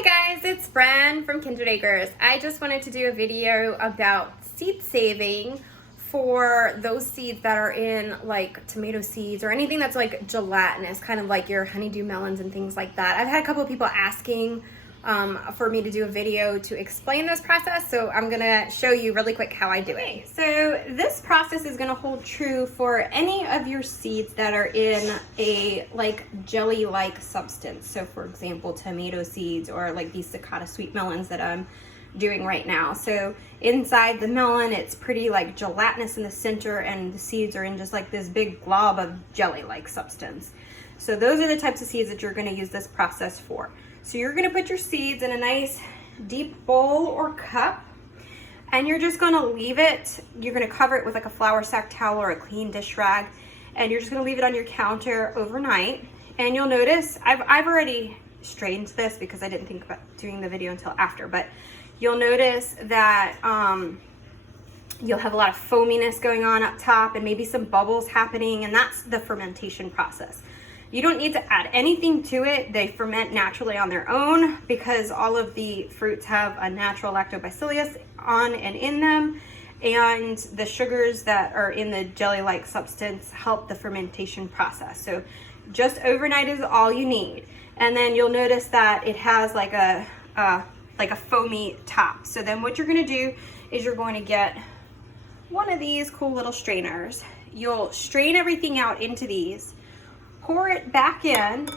Hi guys, it's Bren from Kindred Acres. I just wanted to do a video about seed saving for those seeds that are in like tomato seeds or anything that's like gelatinous, kind of like your honeydew melons and things like that. I've had a couple of people asking for me to do a video to explain this process, so I'm gonna show you really quick how I do it. So this process is gonna hold true for any of your seeds that are in a like jelly-like substance. So for example, tomato seeds or like these Sakata sweet melons that I'm doing right now. So inside the melon, it's pretty like gelatinous in the center, and the seeds are in just like this big glob of jelly-like substance. So those are the types of seeds that you're gonna use this process for. So you're gonna put your seeds in a nice deep bowl or cup, and you're just gonna leave it, you're gonna cover it with like a flour sack towel or a clean dish rag, and you're just gonna leave it on your counter overnight. And you'll notice, I've already strained this because I didn't think about doing the video until after, but you'll notice that you'll have a lot of foaminess going on up top and maybe some bubbles happening, and that's the fermentation process. You don't need to add anything to it. They ferment naturally on their own because all of the fruits have a natural lactobacillus on and in them, and the sugars that are in the jelly-like substance help the fermentation process. So just overnight is all you need. And then you'll notice that it has like a foamy top. So then what you're gonna do is you're going to get one of these cool little strainers. You'll strain everything out into these, pour it back in,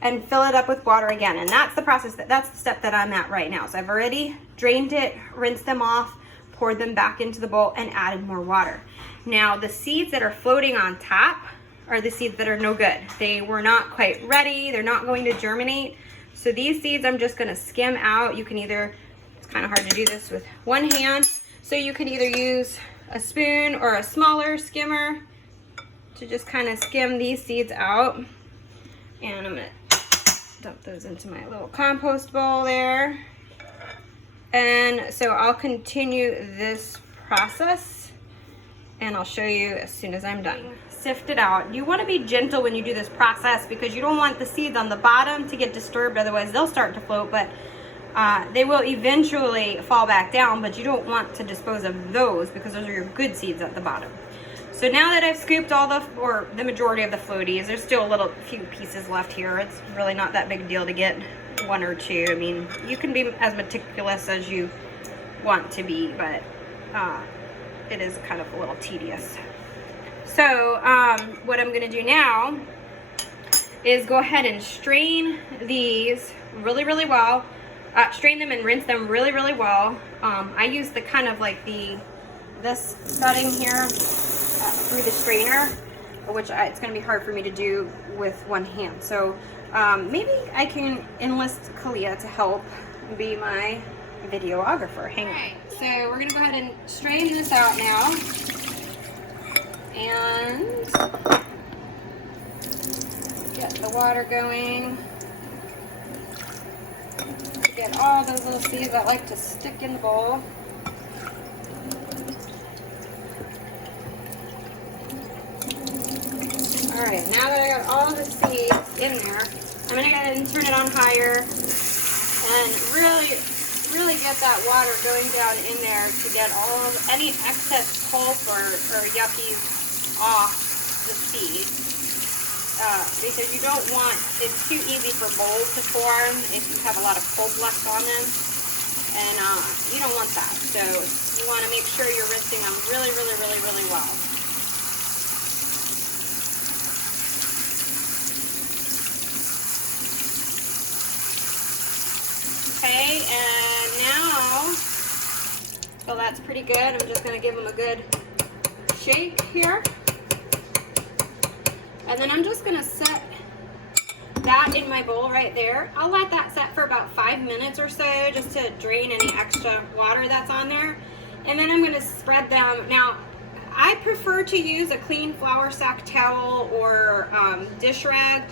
and fill it up with water again. And that's the process, that's the step that I'm at right now. So I've already drained it, rinsed them off, poured them back into the bowl, and added more water. Now the seeds that are floating on top are the seeds that are no good. They were not quite ready, they're not going to germinate. So these seeds I'm just gonna skim out. You can either, it's kind of hard to do this with one hand, so you can either use a spoon or a smaller skimmer to just kind of skim these seeds out. And I'm gonna dump those into my little compost bowl there. And so I'll continue this process and I'll show you as soon as I'm done. Sift it out. You want to be gentle when you do this process because you don't want the seeds on the bottom to get disturbed, otherwise they'll start to float, but they will eventually fall back down, but you don't want to dispose of those because those are your good seeds at the bottom. So now that I've scooped all the majority of the floaties, there's still a few pieces left here. It's really not that big a deal to get one or two. I mean, you can be as meticulous as you want to be, but it is kind of a little tedious. So what I'm gonna do now is go ahead and strain these really, really well. Strain them and rinse them really, really well. I use the kind of like this setting here through the strainer, which it's going to be hard for me to do with one hand. So maybe I can enlist Kalia to help be my videographer. Hang on. Alright, so we're going to go ahead and strain this out now. And get the water going. Get all those little seeds that like to stick in the bowl. Alright, now that I got all the seeds in there, I'm going to go ahead and turn it on higher and really get that water going down in there to get any excess pulp or yuckies off the seed. Because you don't want, it's too easy for mold to form if you have a lot of pulp left on them, and you don't want that. So you want to make sure you're rinsing them really, really, really, really well. Okay, and now, so that's pretty good. I'm just going to give them a good shake here. And then I'm just going to set that in my bowl right there. I'll let that set for about 5 minutes or so just to drain any extra water that's on there. And then I'm going to spread them. Now, I prefer to use a clean flour sack towel or dish rag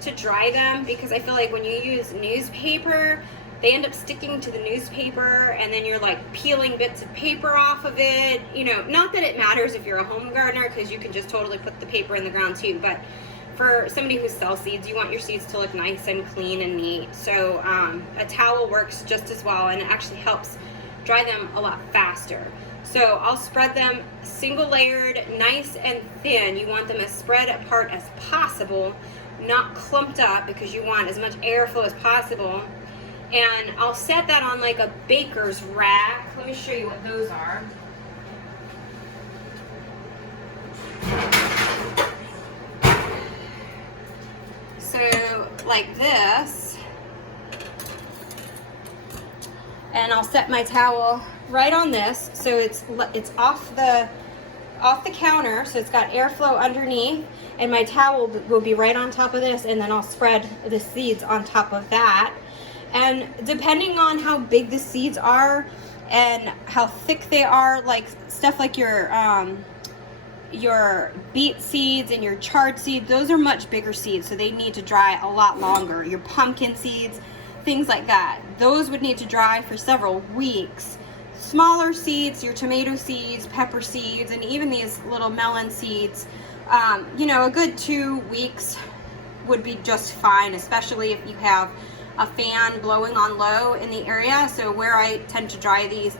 to dry them because I feel like when you use newspaper, they end up sticking to the newspaper, and then you're like peeling bits of paper off of it. You know, not that it matters if you're a home gardener because you can just totally put the paper in the ground too, but for somebody who sells seeds, you want your seeds to look nice and clean and neat. So a towel works just as well, and it actually helps dry them a lot faster. So I'll spread them single layered, nice and thin. You want them as spread apart as possible, not clumped up, because you want as much airflow as possible. And I'll set that on like a baker's rack. Let me show you what those are. So like this, and I'll set my towel right on this, so it's off the counter, so it's got airflow underneath, and my towel will be right on top of this, and then I'll spread the seeds on top of that. And depending on how big the seeds are and how thick they are, like stuff like your beet seeds and your chard seeds, those are much bigger seeds, so they need to dry a lot longer. Your pumpkin seeds, things like that, those would need to dry for several weeks. Smaller seeds, your tomato seeds, pepper seeds, and even these little melon seeds, you know, a good 2 weeks would be just fine, especially if you have a fan blowing on low in the area. So where I tend to dry these,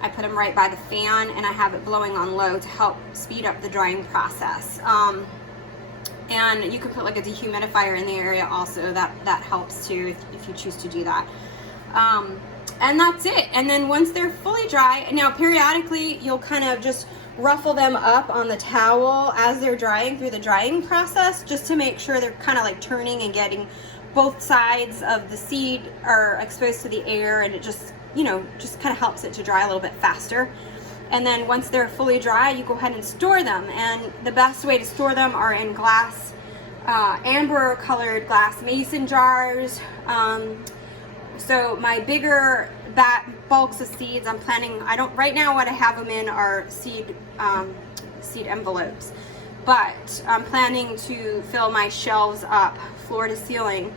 I put them right by the fan, and I have it blowing on low to help speed up the drying process. And you could put like a dehumidifier in the area also, that helps too if you choose to do that. And that's it. And then once they're fully dry, now periodically you'll kind of just ruffle them up on the towel as they're drying through the drying process, just to make sure they're kind of like turning and getting both sides of the seed are exposed to the air, and it just, you know, just kind of helps it to dry a little bit faster. And then once they're fully dry, you go ahead and store them. And the best way to store them are in glass, amber colored glass mason jars. So my bigger bulks of seeds, I'm planning, right now what I have them in are seed envelopes. But I'm planning to fill my shelves up floor to ceiling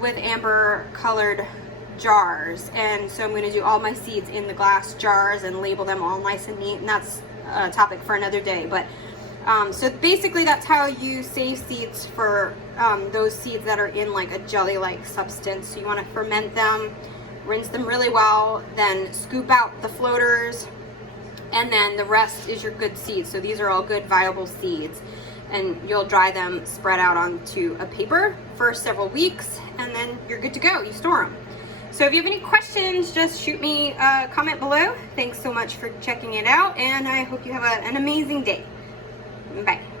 with amber colored jars, and so I'm going to do all my seeds in the glass jars and label them all nice and neat, and that's a topic for another day. But so basically that's how you save seeds for those seeds that are in like a jelly-like substance. So you want to ferment them, rinse them really well, then scoop out the floaters, and then the rest is your good seeds. So these are all good viable seeds, and you'll dry them spread out onto a paper for several weeks, and then you're good to go. You store them. So if you have any questions, just shoot me a comment below. Thanks so much for checking it out, and I hope you have an amazing day. Bye.